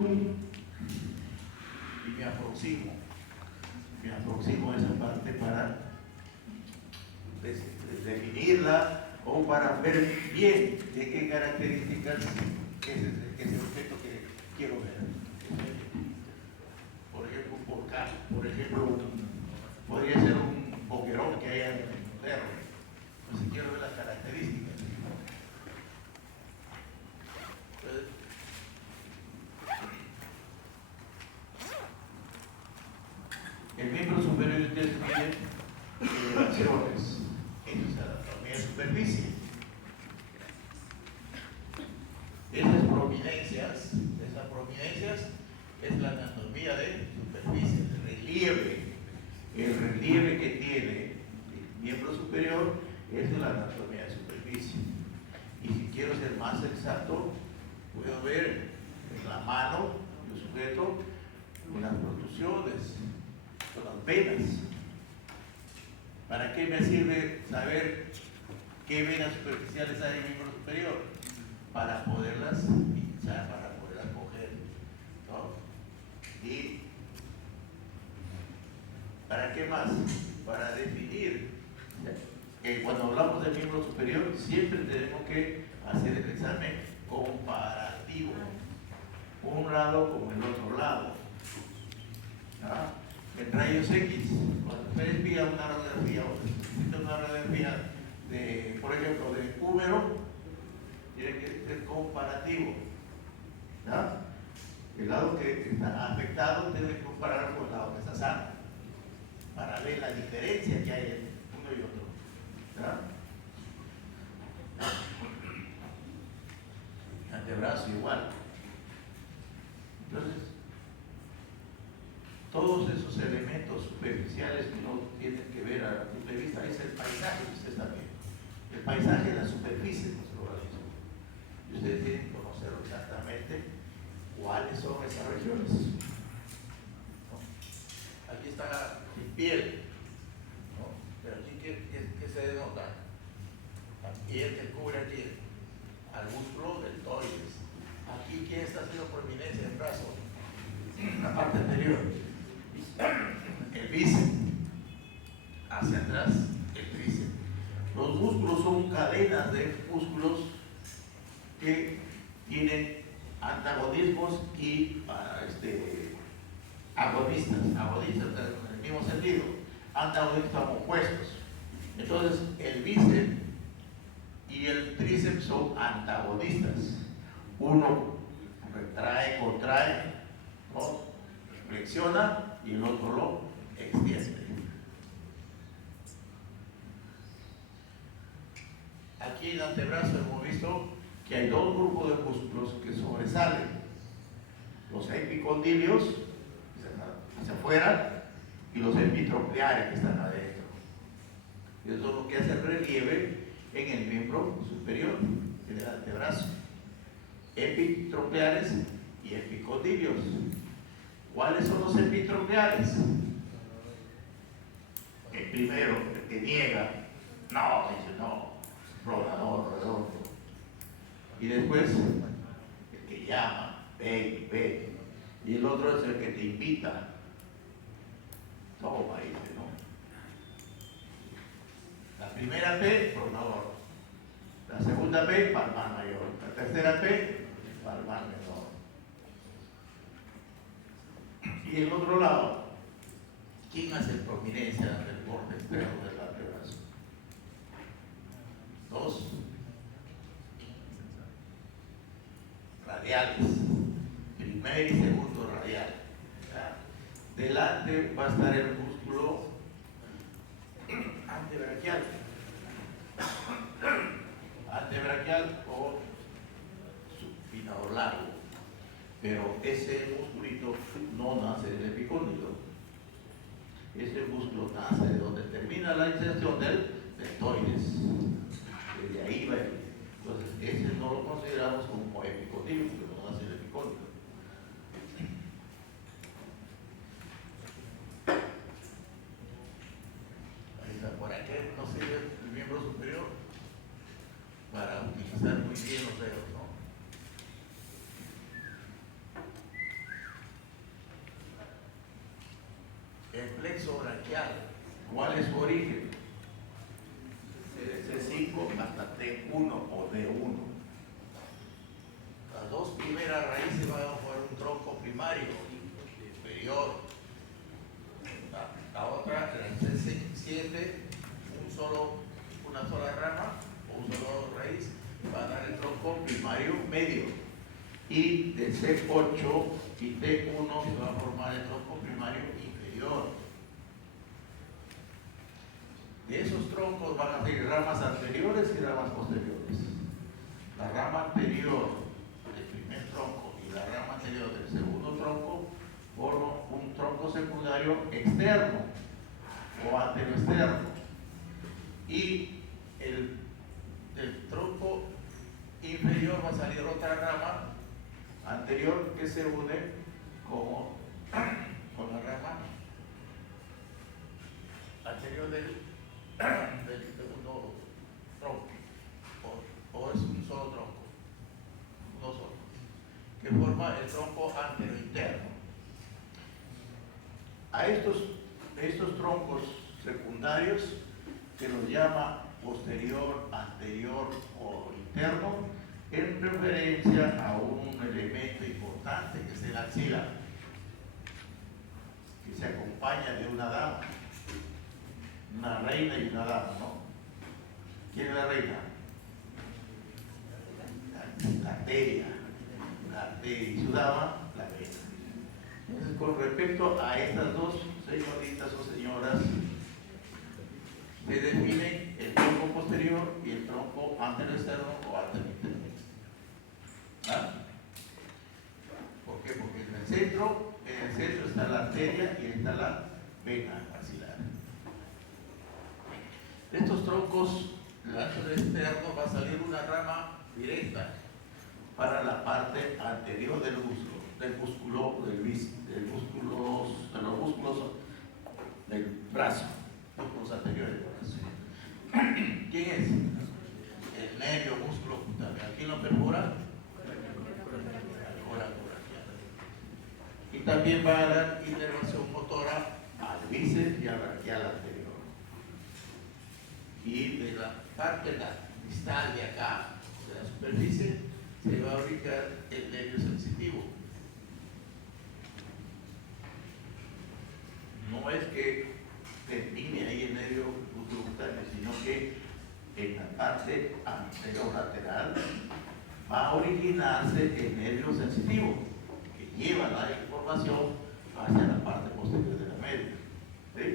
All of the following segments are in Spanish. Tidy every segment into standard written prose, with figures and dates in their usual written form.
y me aproximo a esa parte para definirla o para ver bien de qué características es el objeto que quiero ver. Por ejemplo, un volcán, por ejemplo, podría ser un boquerón que haya en un cerro. Entonces quiero ver las características. Entonces, el miembro superior ustedes miden elevaciones, eso es la anatomía de superficie. Esas prominencias es la anatomía de superficie, el relieve. El relieve que tiene el miembro superior es la anatomía de superficie. Y si quiero ser más exacto, puedo ver en la mano del sujeto unas protrusiones, son las venas. ¿Para qué me sirve saber qué venas superficiales hay en el miembro superior? Para poderlas pinchar, para poderlas coger, ¿no? ¿Y para qué más? Para definir que cuando hablamos del miembro superior siempre tenemos que hacer el examen comparativo, un lado con el otro lado. ¿Ah? En rayos X, cuando ustedes pidan una radiografía de, por ejemplo, de húmero, tiene que ser comparativo. ¿Ah? El lado que está afectado debe comparar con el lado que está sano, para ver la diferencia que hay entre uno y otro. ¿Ah? Antebrazo igual. Entonces, todos esos elementos superficiales que uno tiene que ver a punto de vista es el paisaje que ustedes están viendo. El paisaje es la superficie de nuestro organismo. Y ustedes tienen que conocer exactamente cuáles son esas regiones. ¿No? Aquí está sin piel, ¿no? Pero aquí ¿qué se denota? La piel que cubre aquí al músculo deltoides. Aquí, ¿quién está haciendo prominencia en el brazo? La parte anterior, el bíceps, hacia atrás el tríceps. Los músculos son cadenas de músculos que tienen antagonismos y agonistas en el mismo sentido. Antagonistas son opuestos. Entonces el bíceps y el tríceps son antagonistas. Uno retrae, contrae, ¿no? Flexiona y el otro lo extiende. Aquí en el antebrazo hemos visto que hay dos grupos de músculos que sobresalen: los epicondilios, que están hacia afuera, y los epitroncleares, que están adentro. Y eso es lo que hace el relieve en el miembro superior, en el antebrazo. Epitroncleares y epicondilios. ¿Cuáles son los epitroncleares? El primero, el que niega, no, dice no, pronador, redondo. Y después, el que llama, ven, ven. Y el otro es el que te invita. Toma, dice, ¿no? La primera P, pronador. La segunda P, palmar mayor. La tercera P, palmar menor. Y el otro lado, ¿quién hace prominencia del borde externo del antebrazo? Dos radiales, primer y segundo radial. Delante va a estar el músculo antebraquial. Antebraquial o supinador largo. Pero ese musculito no nace del epicóndilo. Ese músculo nace de donde termina la inserción del deltoides. Desde ahí va. Entonces, ese no lo consideramos como epicóndilo, porque no nace del epicóndilo. Ahí está. ¿Para qué no sirve el miembro superior? Para utilizar muy bien los dedos, ¿no? bronquial. ¿Cuál es su origen? De C5 hasta T1 o D1. Las dos primeras raíces van a formar un tronco primario inferior. La otra, en el C7, una sola rama o un solo raíz va a dar el tronco primario medio. Y de C8 y T1 se va a formar el tronco primario inferior. De esos troncos van a salir ramas anteriores y ramas posteriores. La rama anterior del primer tronco y la rama anterior del segundo tronco forman un tronco secundario externo o anteroexterno. Y del tronco inferior va a salir otra rama anterior que se une con la rama anterior del segundo tronco, o es un solo tronco, uno solo, que forma el tronco anterointerno. A estos troncos secundarios se los llama posterior, anterior o interno, en referencia a un elemento importante que es el axila, que se acompaña de una dama, una reina y una dama, ¿no? ¿Quién es la reina? La arteria, y su dama, la vena. Entonces, con respecto a estas dos señoritas o señoras, se define el tronco posterior y el tronco anteroexterno o anterointerno. ¿Ah? ¿Por qué? Porque en el centro está la arteria y está la vena axilar. De estos troncos, el ancho externo va a salir una rama directa para la parte anterior de los músculos del brazo, músculos anteriores del brazo. ¿Quién es? El nervio músculo cutáneo. ¿Aquí lo perfora? Y también va a dar inervación motora al bíceps y al braquial anterior. Y de la parte distal de acá, de la superficie, se va a ubicar el nervio sensitivo. No es que termine ahí el nervio musculocutáneo, sino que en la parte anterior lateral va a originarse el nervio sensitivo, que lleva la información hacia la parte posterior de la médula. ¿Sí?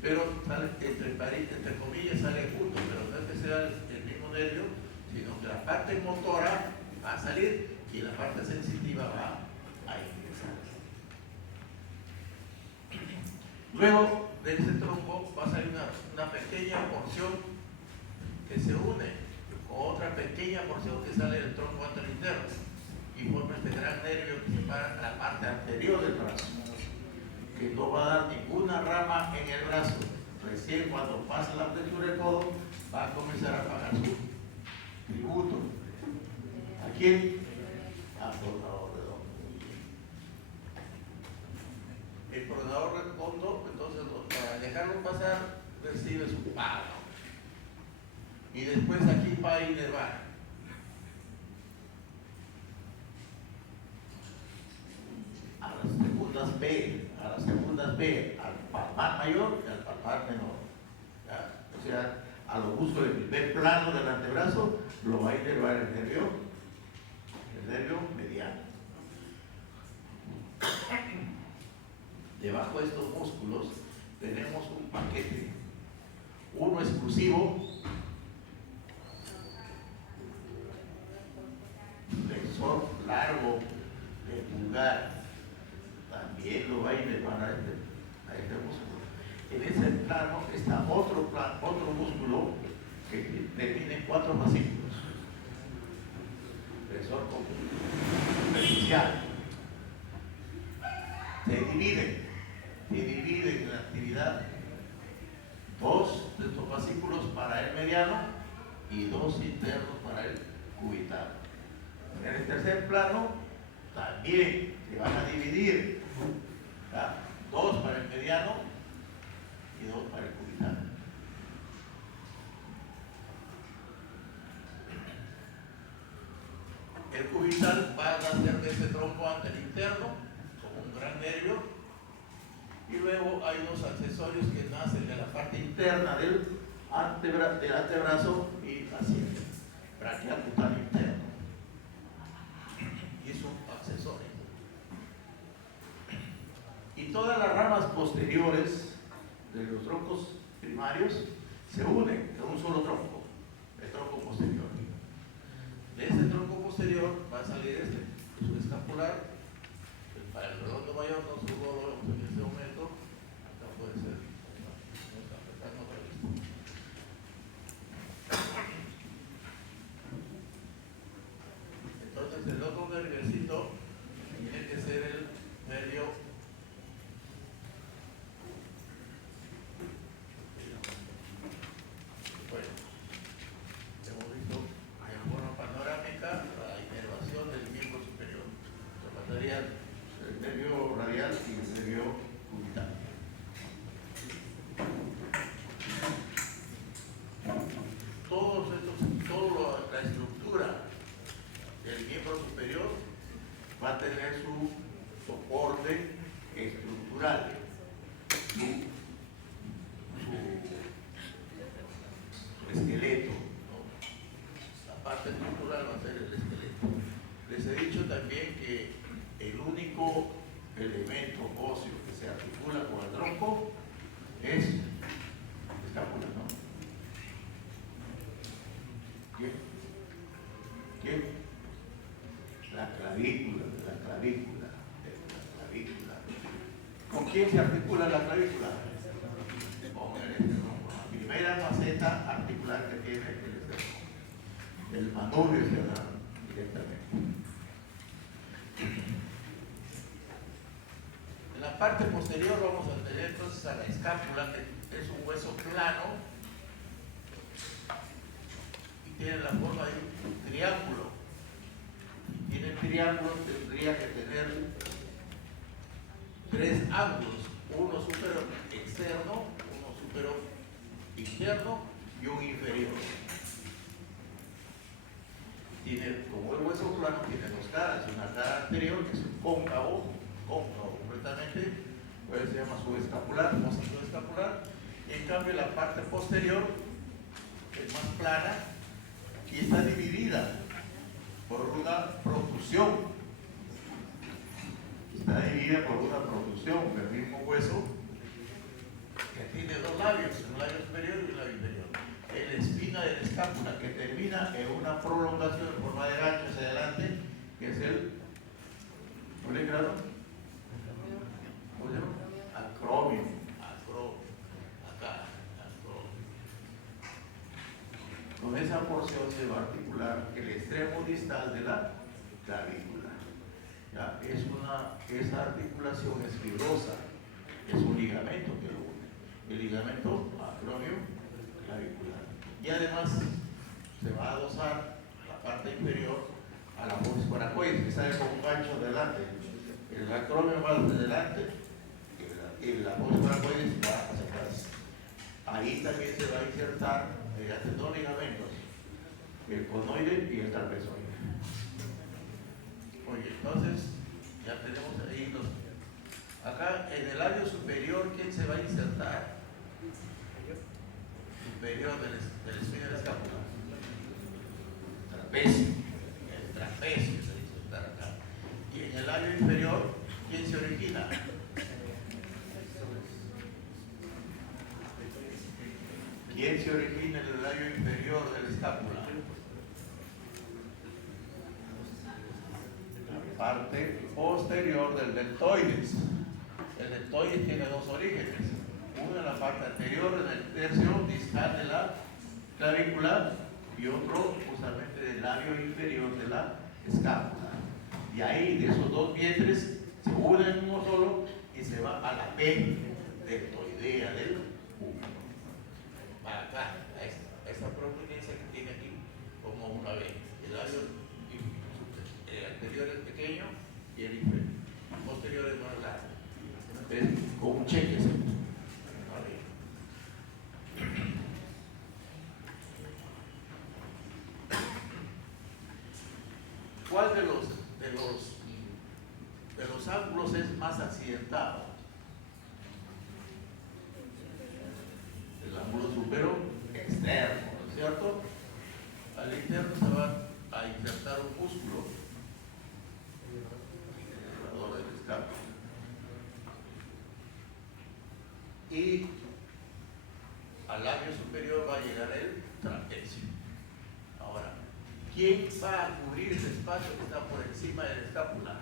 Pero sale, entre comillas, sale junto, pero no es que sea el mismo nervio, sino que la parte motora va a salir y la parte sensitiva va a ingresar. Luego de ese tronco va a salir una pequeña porción que se une con otra pequeña porción que sale del tronco anterointerno y forma este gran nervio que separa la parte anterior del brazo, que no va a dar ninguna rama en el brazo. Recién cuando pasa la flexura del codo va a comenzar a pagar su tributo. ¿A quién? Al coronador redondo. El coronador redondo, entonces, para dejarlo pasar, recibe su pago. Y después aquí va a inervar. A las segundas B, al palmar mayor y al palmar menor. ¿Ya? O sea, a los músculos del primer plano del antebrazo lo va a inervar el nervio mediano. Debajo de estos músculos tenemos un paquete, uno exclusivo, flexor largo del pulgar, también lo va a inervar a este músculo. En ese plano está otro músculo que tiene 4 fascículos. Flexor superficial. Se dividen en la actividad 2 de estos fascículos para el mediano y 2 internos para el cubital. En el tercer plano también se van a dividir, ¿ya? 2 para el mediano y 2 para el cubital. El cubital va a nacer de ese tronco anterior interno, como un gran nervio, y luego hay unos accesorios que nacen de la parte interna del antebrazo y asciende, braquial cutal interno, y es un accesorio. Y todas las ramas posteriores de los troncos primarios se unen en un solo tronco, el tronco posterior. De ese tronco posterior va a salir su escapular, para el redondo mayor no subo en este momento, acá puede ser, acá no previsto. Entonces el otro nerviosito tiene que ser el nervio el nervio radial y el nervio cubital. Toda la estructura del miembro superior va a tener su soporte estructural, su esqueleto, ¿no? La parte estructural va a ser el esqueleto. Les he dicho también que el único elemento óseo que se articula con el tronco es la escápula, ¿no? ¿Quién? La clavícula. ¿Con quién se articula la clavícula? Con el esternón. La primera faceta articular que tiene el manubrio esternal directamente. En la parte posterior vamos a tener entonces a la escápula, que es un hueso plano y tiene la forma de un triángulo. Si tiene triángulo tendría que tener 3 ángulos, uno superior externo, uno superior interno y un inferior. Tiene, como el hueso plano, tiene 2 caras, una cara anterior que es un cóncavo completamente, pues se llama subescapular, fosa subescapular, y en cambio la parte posterior es más plana y está dividida por una protrusión. Está dividida por una protrusión del mismo hueso que tiene 2 labios, un labio superior y un labio inferior. En la espina de la escápula que termina en una prolongación en forma de gancho hacia adelante, que es el grado? ¿Cómo se llama? Acromio. Acá, acromio. Con esa porción se va a articular el extremo distal de la clavícula. ¿Ya? Esa articulación es fibrosa, es un ligamento que lo une. El ligamento acromio clavicular. Y además se va a adosar la parte inferior a la fosa coracoides, que sale con un gancho delante. El acromio va hacia adelante y la fosa coracoides va hacia atrás. Ahí también se va a insertar mediante 2 ligamentos, el conoide y el trapezoide. Oye, entonces ya tenemos ahí los. Acá en el labio superior, ¿quién se va a insertar? Superior del espina de la escápula. Trapecio. El trapecio se va a insertar acá. Y en el labio inferior, ¿quién se origina? ¿Quién se origina en el labio inferior de la escápula? La parte posterior del deltoides. El deltoides tiene 2 orígenes. Uno en la parte anterior, en el tercio distal de la clavícula, y otro justamente del labio inferior de la escápula. Y ahí, de esos 2 vientres, se unen en uno solo y se va a la P deltoidea del húmero. Va acá, a esta prominencia que tiene aquí, como una B. El labio anterior es pequeño y el posterior es más largo. Entonces, con un cheque. ¿Sí? ¿Cuál de los ángulos es más accidentado? El ángulo superior externo, ¿no es cierto? Al interno se va a insertar un músculo, el elevador del escápulo, y al labio superior va a llegar el trapecio. Ahora, ¿quién va a cubrir ese espacio que está por encima de la escápula?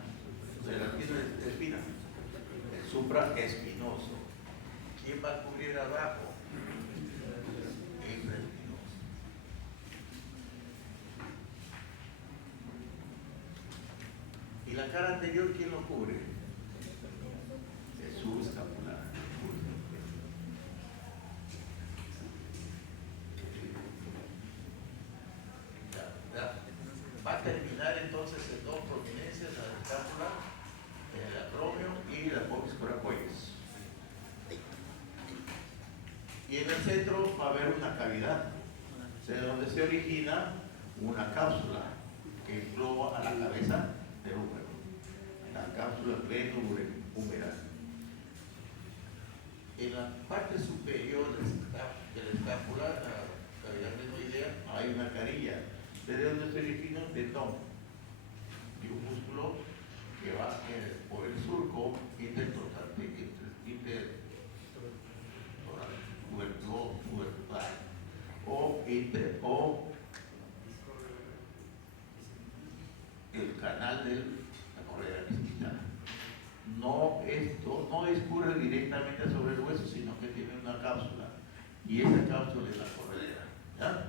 De la espina, el supraespinoso. ¿Quién va a cubrir abajo? El infraespinoso. ¿Y la cara anterior quién lo cubre? El subescapular. Va a terminar entonces en dos prominencias, la escápula, el acromio y la povis coracoides. Y en el centro va a haber una cavidad, de donde se origina una cápsula que engloba a la cabeza del húmero. La cápsula glenohumeral. En la parte superior de la escápula, la cavidad glenoidea, hay una carilla, de donde se origina un tendón y un músculo que va por el surco o el canal de la correa distal. No, esto no discurre directamente sobre el hueso, sino que tiene una cápsula, y esa cápsula es la corredera. ¿Ya?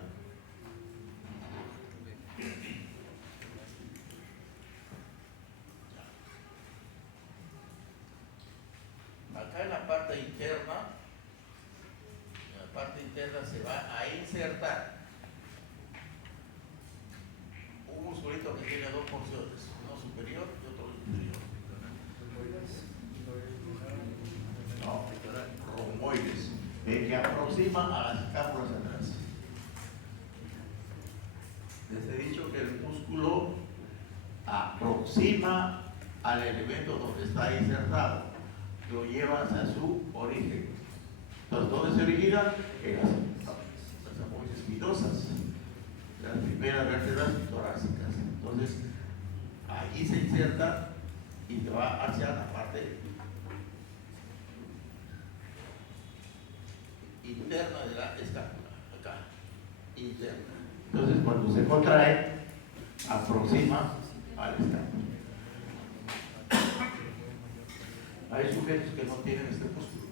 Acá en la parte interna se va a insertar un musculito que tiene dos porciones, uno superior y otro inferior. No, romboides, que aproxima a las escápulas atrás. Les he dicho que el músculo aproxima al elemento donde está insertado, lo lleva hacia su origen. Entonces, ¿dónde se origina? En las apoyas espinosas, las primeras vértebras torácicas. Entonces, allí se inserta y te va hacia la parte interna de la escápula, acá, interna. Entonces, cuando se contrae, aproxima al escápula. Hay sujetos que no tienen este músculo.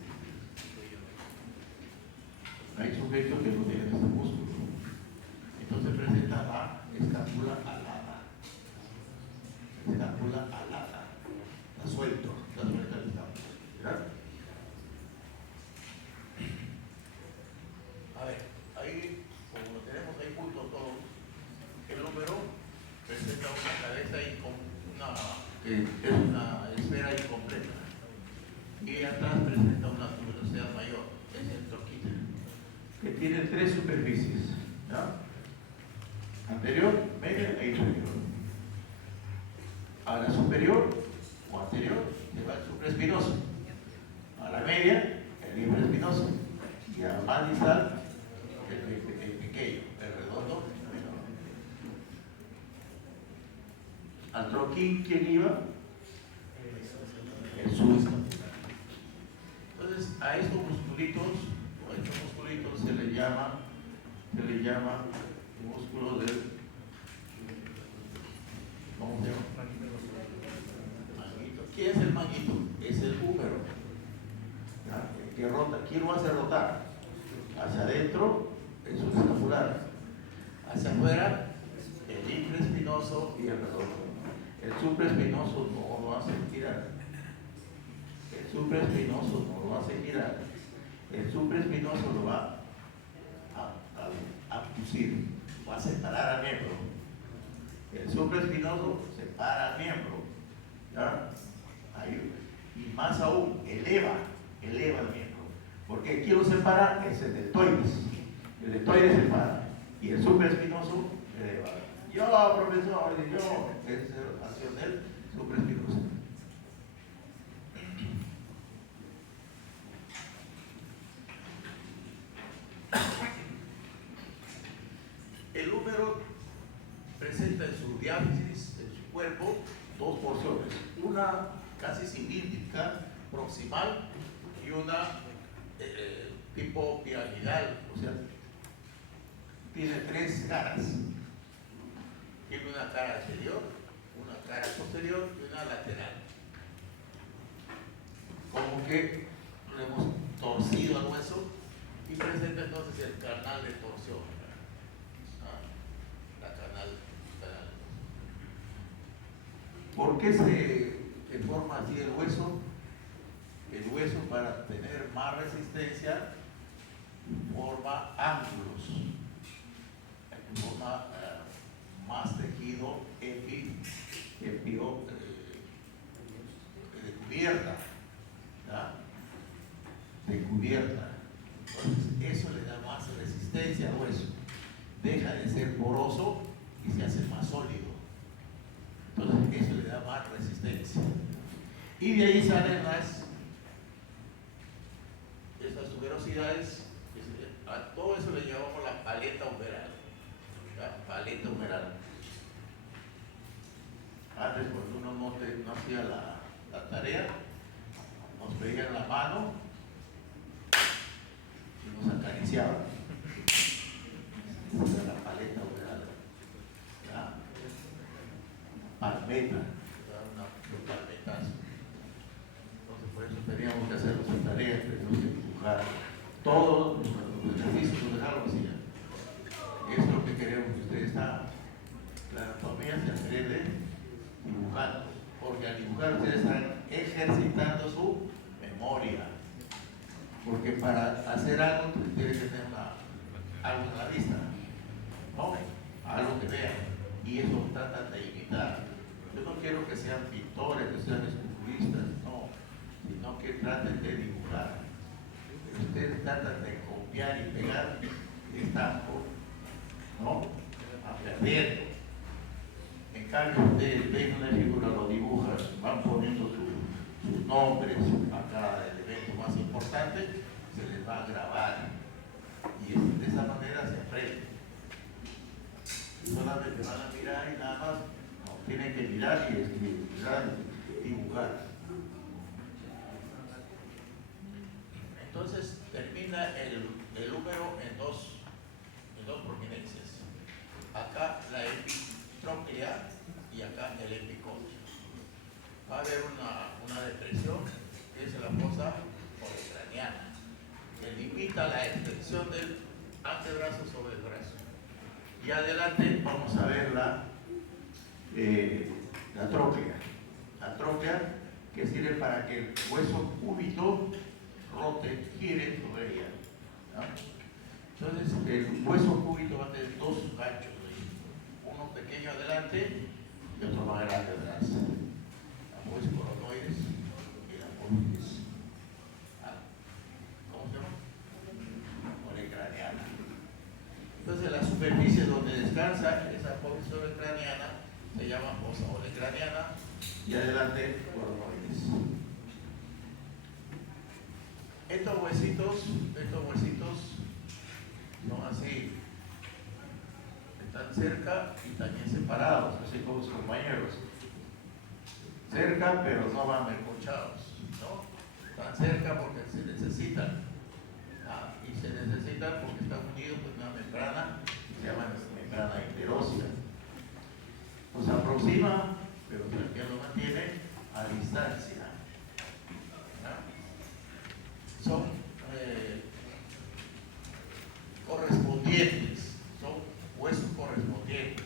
Hay sujetos que no tienen este músculo. Entonces presenta la escápula alada. Escápula alada. Está suelta el escápula. ¿Verdad? A ver, ahí, como lo tenemos ahí junto todo, el húmero presenta una cabeza es una esfera incompleta. Y atrás presenta una tuberosidad mayor, es el troquídeo, que tiene tres superficies, ¿no? Anterior, media e inferior. A la superior o anterior se va el supraespinoso, a la media el infraespinoso y a la más distal el pequeño, el redondo, el menor. Al troquín, ¿quién iba? El subescapular. Entonces, a estos musculitos se le llama músculo del, ¿cómo se llama? Manguito. ¿Quién es el manguito? Es el húmero. ¿Ya? El que rota. ¿Quién lo hace rotar? Hacia adentro, el subescapular. Hacia afuera, el infraespinoso y el redondo. El supraespinoso no lo hace girar. El supraespinoso no lo hace girar. El supraespinoso lo va a abducir, va a separar al miembro. El supraespinoso separa al miembro. ¿Ya? Ahí. Y más aún, eleva eleva el miembro. Porque ¿quién lo separa? Es el deltoides. El deltoides separa y el supraespinoso eleva. Yo, profesor, yo, es acción del supraespinoso. El húmero presenta en su diáfisis, en su cuerpo, dos porciones. Una casi cilíndrica, proximal, y una tipo piramidal, o sea, tiene tres caras. Tiene una cara anterior, una cara posterior y una lateral. Como que le hemos torcido al hueso y presenta entonces el canal de torsión. La canal. ¿Por qué se forma así el hueso? El hueso, para tener más resistencia, forma ángulos, forma más tejido de cubierta, ¿verdad? De cubierta. Entonces eso le da más resistencia al hueso, deja de ser poroso y se hace más sólido. Entonces eso le da más resistencia. Y de ahí salen estas tuberosidades. A todo eso le llamamos la paleta humeral. La paleta humeral. Antes, cuando uno no hacía la tarea, nos pedían la mano y nos acariciaban. Esa era la paleta humeral. Palmeta, un palmetazo. Entonces, por eso teníamos que hacer nuestras tareas, teníamos que dibujar todos los ejercicios, los dejaron así. Eso es lo que queremos que ustedes hagan. La anatomía se aprende dibujando, porque al dibujar ustedes están ejercitando su memoria. Porque para hacer algo tiene que tener algo en la vista, ¿no? Algo que vean. Y eso tratan de imitar. Yo no quiero que sean pintores, que sean esculturistas, no, sino que traten de dibujar. Ustedes tratan de copiar y pegar y están, ¿no? Aprendiendo. En cambio, ustedes ven una figura, lo dibujan, van poniendo sus nombres a cada elemento más importante, se les va a grabar. Y de esa manera se aprende. Solamente van a mirar y nada más, no, tienen que mirar y escribir, dibujar. Entonces termina el húmero en dos prominencias. Acá la epitróclea y acá el epiconio. Va a haber una depresión, que es la fosa olecraniana, que limita la extensión del antebrazo sobre el brazo. Y adelante vamos a ver la tróclea. La tróclea, que sirve para que el hueso cúbito rote, gire sobre ella, ¿no? Entonces el hueso cúbito va a tener dos ganchos, uno pequeño adelante y otro más grande atrás. La fosa coronoides y la fosa, ¿cómo se llama? Olecraniana. Entonces la superficie donde descansa esa fosa olecraniana se llama fosa olecraniana y adelante coronoides. Estos huesitos son así, están cerca y también separados, así como sus compañeros. Cerca, pero no van enconchados, ¿no? Están cerca porque se necesitan. Y se necesitan porque están unidos por una membrana que se llama membrana interósea. Nos aproxima, pero también lo mantiene a distancia. Son correspondientes, son huesos correspondientes.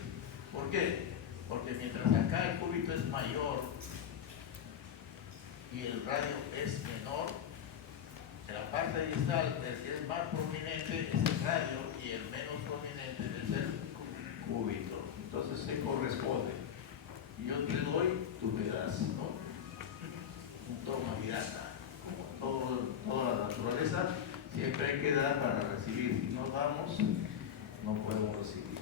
¿Por qué? Porque mientras acá el cúbito es mayor y el radio es menor, en la parte distal el que es más prominente es el radio y el menos prominente es el cúbito. Entonces se corresponde. Yo te doy, tú me das, ¿no? Un toma y daca, como todas dar para recibir. Si no damos, no podemos recibir.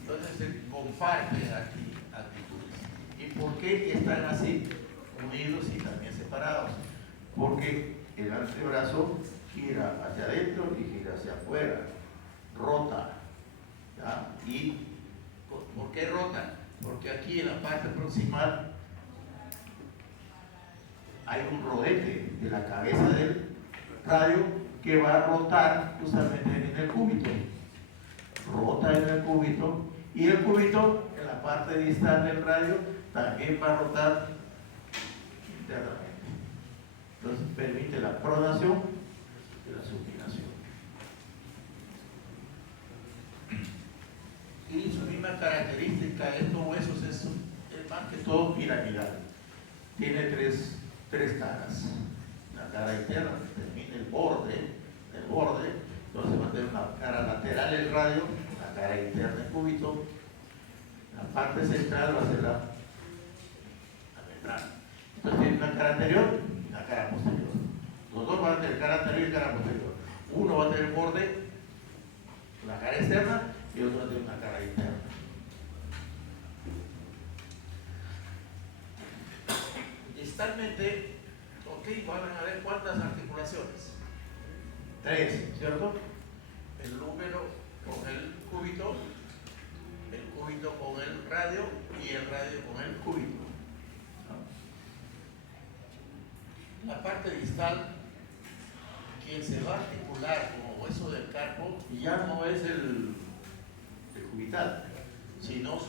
Entonces se comparten aquí actitudes. ¿Y por qué están así, unidos y también separados? Porque el antebrazo gira hacia adentro y gira hacia afuera, rota. ¿Ya? ¿Y por qué rota? Porque aquí en la parte proximal hay un rodete de la cabeza del radio que va a rotar justamente en el cúbito. Rota en el cúbito y el cúbito en la parte distal del radio también va a rotar internamente. Entonces permite la pronación y la supinación. Y su misma característica de estos huesos es más que todo piramidal. Tiene tres caras. La cara interna termina el borde, entonces va a tener una cara lateral el radio, la cara interna el cúbito, la parte central va a ser la membrana. Entonces tiene una cara anterior y una cara posterior. Los dos van a tener cara anterior y cara posterior. Uno va a tener el borde, la cara externa, y otro va a tener una cara interna. Distalmente, ok, van a ver cuántas articulaciones. 3, ¿cierto? El número con el cúbito con el radio y el radio con el cúbito. ¿No? La parte distal, quien se va a articular como hueso del carpo, ya no es el cubital, sino